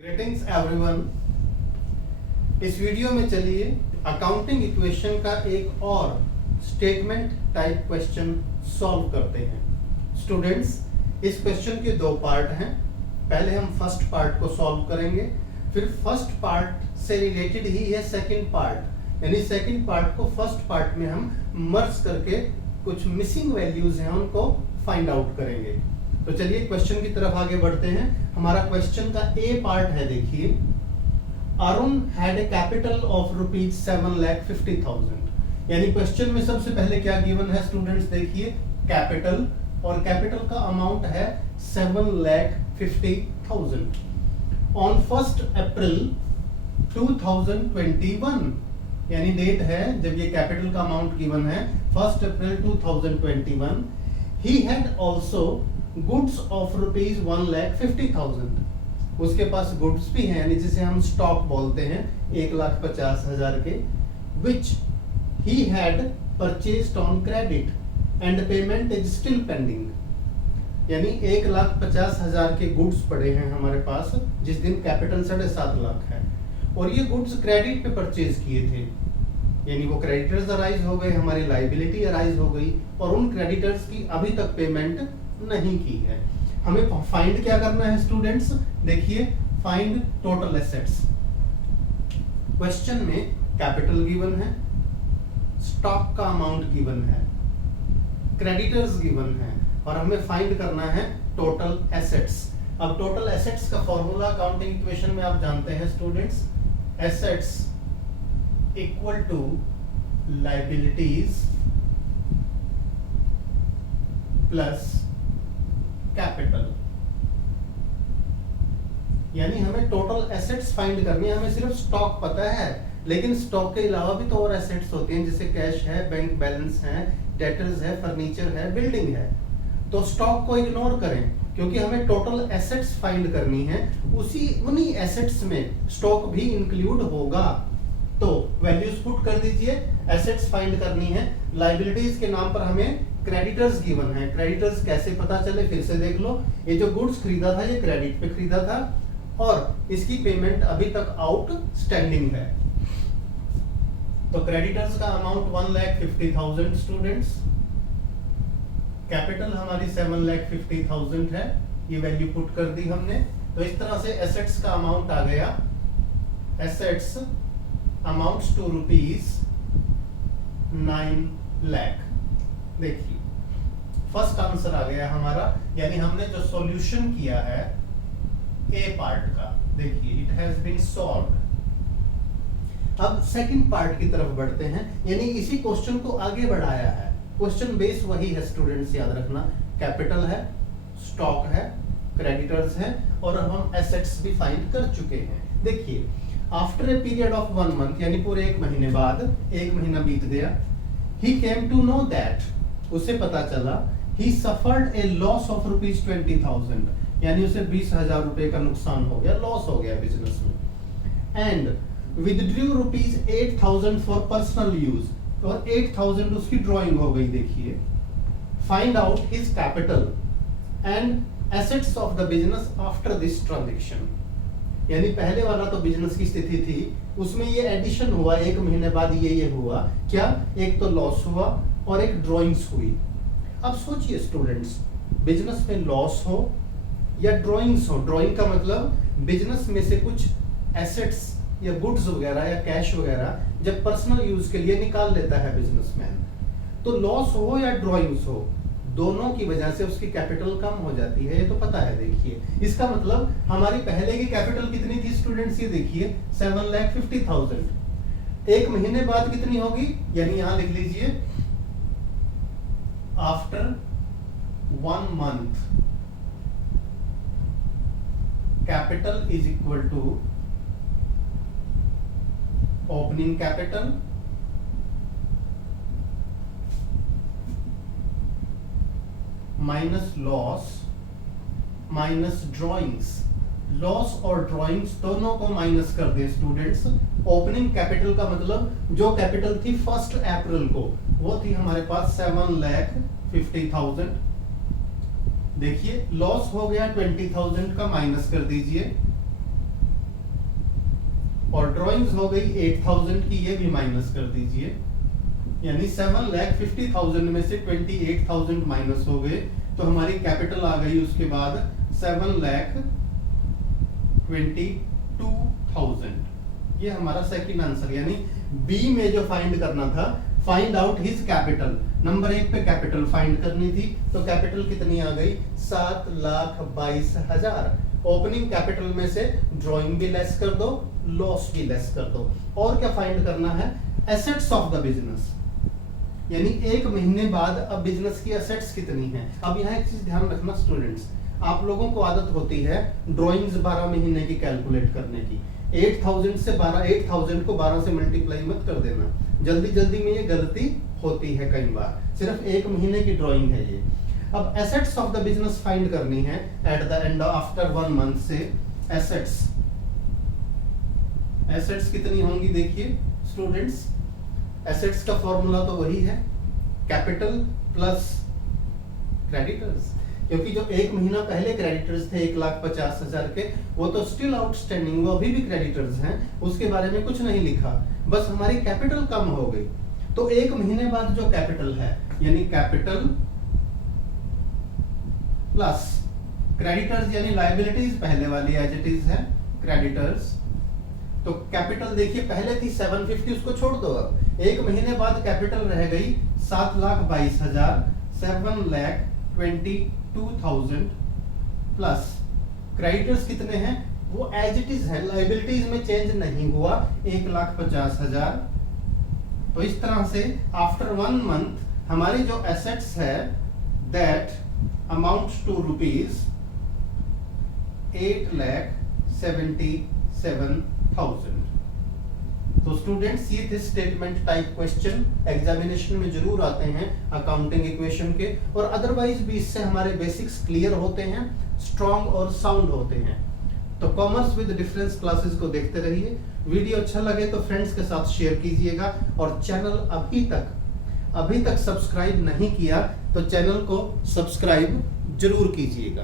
Greetings everyone. इस video में चलिए अकाउंटिंग इक्वेशन का एक और स्टेटमेंट टाइप क्वेश्चन सॉल्व करते हैं। स्टूडेंट्स, इस क्वेश्चन के दो पार्ट हैं। पहले हम फर्स्ट पार्ट को सॉल्व करेंगे, फिर फर्स्ट पार्ट से रिलेटेड ही है सेकंड पार्ट, यानी सेकंड पार्ट को फर्स्ट पार्ट में हम मर्ज करके कुछ मिसिंग वैल्यूज हैं उनको फाइंड आउट करेंगे। तो चलिए क्वेश्चन की तरफ आगे बढ़ते हैं। हमारा क्वेश्चन का ए पार्ट है, देखिए, Arun had a capital of rupees 7,50,000। यानी क्वेश्चन में सबसे पहले क्या गिवन है स्टूडेंट्स, देखिए कैपिटल, और कैपिटल का अमाउंट है 7,50,000 ऑन 1 अप्रैल 2021। यानी डेट है जब ये कैपिटल का अमाउंट गिवन है 1 अप्रैल 2021। He had also goods of rupees 1,50,000। उसके पास गुड्स भी हैं, यानी जिसे हम स्टॉक बोलते हैं, 1,50,000 के, which he had purchased on credit and payment is still pending. यानी 1,50,000 के गुड्स पड़े हैं हमारे पास जिस दिन कैपिटल 7.5 लाख है, और ये गुड्स क्रेडिट पे परचेज किए थे, यानी वो क्रेडिटर्स अराइज हो गए, हमारी लाइबिलिटी अराइज हो गई, और उन क्रेडिटर्स की अभी तक पेमेंट नहीं की है। हमें फाइंड क्या करना है स्टूडेंट्स, देखिए फाइंड टोटल एसेट्स। क्वेश्चन में कैपिटल गिवन है, स्टॉक का अमाउंट गिवन है, क्रेडिटर्स गिवन है, और हमें फाइंड करना है टोटल एसेट्स। अब टोटल एसेट्स का फॉर्मूला अकाउंटिंग इक्वेशन में आप जानते हैं students, assets equal to liabilities plus capital. यानी हमें टोटल एसेट्स फाइंड करनी है। हमें सिर्फ स्टॉक पता है, लेकिन स्टॉक के अलावा भी तो और एसेट्स होती हैं, जैसे कैश है, बैंक बैलेंस है, डेटर्स है, फर्नीचर है, बिल्डिंग है। तो स्टॉक को इग्नोर करें, क्योंकि हमें टोटल एसेट्स फाइंड करनी है। उन्हीं एसेट्स में स्टॉक भी इंक्लूड होगा। तो वैल्यूज पुट कर दीजिए, एसेट्स फाइंड करनी है। लाइबिलिटीज के नाम पर हमें क्रेडिटर्स गिवन है। क्रेडिटर्स कैसे पता चले, फिर से देख लो। ये जो गुड्स खरीदा था ये क्रेडिट पे खरीदा था, और इसकी पेमेंट अभी तक आउटस्टैंडिंग है। तो क्रेडिटर्स का अमाउंट 1,50,000 स्टूडेंट्स, कैपिटल हमारी 7,50,000 है, ये वैल्यू पुट कर दी हमने। तो इस तरह से एसेट्स का अमाउंट आ गया, assets amounts to rupees 9 lakh. देखिए फर्स्ट आंसर आ गया हमारा, यानी हमने जो सॉल्यूशन किया है ए पार्ट का, देखिए इट हैज बीन सॉल्व्ड। अब सेकंड पार्ट की तरफ बढ़ते हैं, यानी इसी क्वेश्चन को आगे बढ़ाया है। क्वेश्चन बेस वही है स्टूडेंट्स, याद रखना, कैपिटल है, स्टॉक है, क्रेडिटर्स है, और अब हम एसेट्स भी फाइंड कर चुके हैं। देखिए after a period of 1 month, यानी पूरे 1 महीने बाद, 1 महीना बीत गया, ही केम टू नो दैट, उसे पता चला, ही suffered A loss of rupees 20,000, यानी उसे 20,000 रुपए का नुकसान हो गया, लॉस हो गया बिजनेस में, and withdrew rupees 8,000 for personal use, और 8,000 उसकी ड्रॉइंग हो गई। देखिए find out his capital and assets of the business after this transaction. यानी पहले वाला तो बिजनेस की स्थिति थी, उसमें ये एडिशन हुआ, 1 महीने बाद ये हुआ, क्या, एक तो लॉस हुआ और एक ड्रॉइंग्स हुई। अब सोचिए स्टूडेंट्स, बिजनेस में लॉस हो या ड्रॉइंग्स हो, ड्रॉइंग का मतलब बिजनेस में से कुछ एसेट्स या गुड्स वगैरह या कैश वगैरह जब पर्सनल यूज के लिए निकाल लेता है बिजनेसमैन, तो लॉस हो या ड्रॉइंग्स हो, दोनों की वजह से उसकी कैपिटल कम हो जाती है, ये तो पता है। देखिए इसका मतलब हमारी पहले की कैपिटल कितनी थी स्टूडेंट्स, ये देखिए 7,50,000। 1 महीने बाद कितनी होगी, यानी यहां लिख लीजिए, after 1 month capital is equal to opening capital minus loss minus drawings. Loss और ड्रॉइंग्स दोनों को माइनस कर दे स्टूडेंट्स। ओपनिंग कैपिटल का मतलब जो कैपिटल थी 1 अप्रैल को, वो थी हमारे पास 7,50,000। देखिए लॉस हो गया 20,000 का, माइनस कर दीजिए, और ड्राइंग्स हो गई 8000 की, ये भी माइनस कर दीजिए, यानी 7,50,000 में से 28,000 माइनस हो गए, तो हमारी कैपिटल आ गई उसके बाद 7,22,000। ये हमारा सेकंड आंसर, यानी बी में जो फाइंड करना था, find out his capital, number 1 पे कैपिटल फाइंड करनी थी, तो कैपिटल कितनी आ गई 7,22,000। ओपनिंग कैपिटल में से ड्राइंग भी लेस कर दो, लॉस भी लेस कर दो। और क्या फाइंड करना है, एसेट्स ऑफ द बिजनेस, यानी एक महीने बाद अब बिजनेस की एसेट्स कितनी हैं। अब यहाँ एक चीज ध्यान रखना स्टूडेंट्स, आप लोगों को आदत होती है ड्राइंग्स 12 महीने की कैलकुलेट करने की। 8,000 को 12 से मल्टीप्लाई मत कर देना, जल्दी जल्दी में ये गलती होती है कई बार। सिर्फ एक महीने की ड्राइंग है ये। अब assets of the business find करनी है at the end after 1 month से। एसेट्स कितनी होंगी, देखिए स्टूडेंट्स, एसेट्स का फॉर्मूला तो वही है, कैपिटल प्लस क्रेडिटर्स, क्योंकि जो एक महीना पहले क्रेडिटर्स थे 1,50,000 के, वो तो स्टिल आउटस्टैंडिंग, वो अभी भी क्रेडिटर्स हैं, उसके बारे में कुछ नहीं लिखा, बस हमारी कैपिटल कम हो गई। तो एक महीने बाद जो कैपिटल है, यानी कैपिटल प्लस क्रेडिटर्स, यानी लायबिलिटीज पहले वाली एज इट इज है, क्रेडिटर्स। तो कैपिटल देखिए पहले थी 750, उसको छोड़ दो। अब एक महीने बाद कैपिटल रह गई 7,22,000, 7,22,000 प्लस क्रेडिटर्स कितने हैं, वो एज इट इज है, लायबिलिटीज में चेंज नहीं हुआ, 1,50,000। तो इस तरह से आफ्टर 1 मंथ हमारी जो एसेट्स है दैट अमाउंट्स टू ₹8,77,000। तो स्टूडेंट्स ये थे स्टेटमेंट टाइप क्वेश्चन, एग्जामिनेशन में जरूर आते हैं अकाउंटिंग इक्वेशन के, और अदरवाइज भी इससे हमारे बेसिक्स क्लियर होते हैं, स्ट्रॉन्ग और साउंड होते हैं। तो कॉमर्स विद डिफरेंस क्लासेस को देखते रहिए। वीडियो अच्छा लगे तो फ्रेंड्स के साथ शेयर कीजिएगा, और चैनल अभी तक सब्सक्राइब नहीं किया तो चैनल को सब्सक्राइब जरूर कीजिएगा।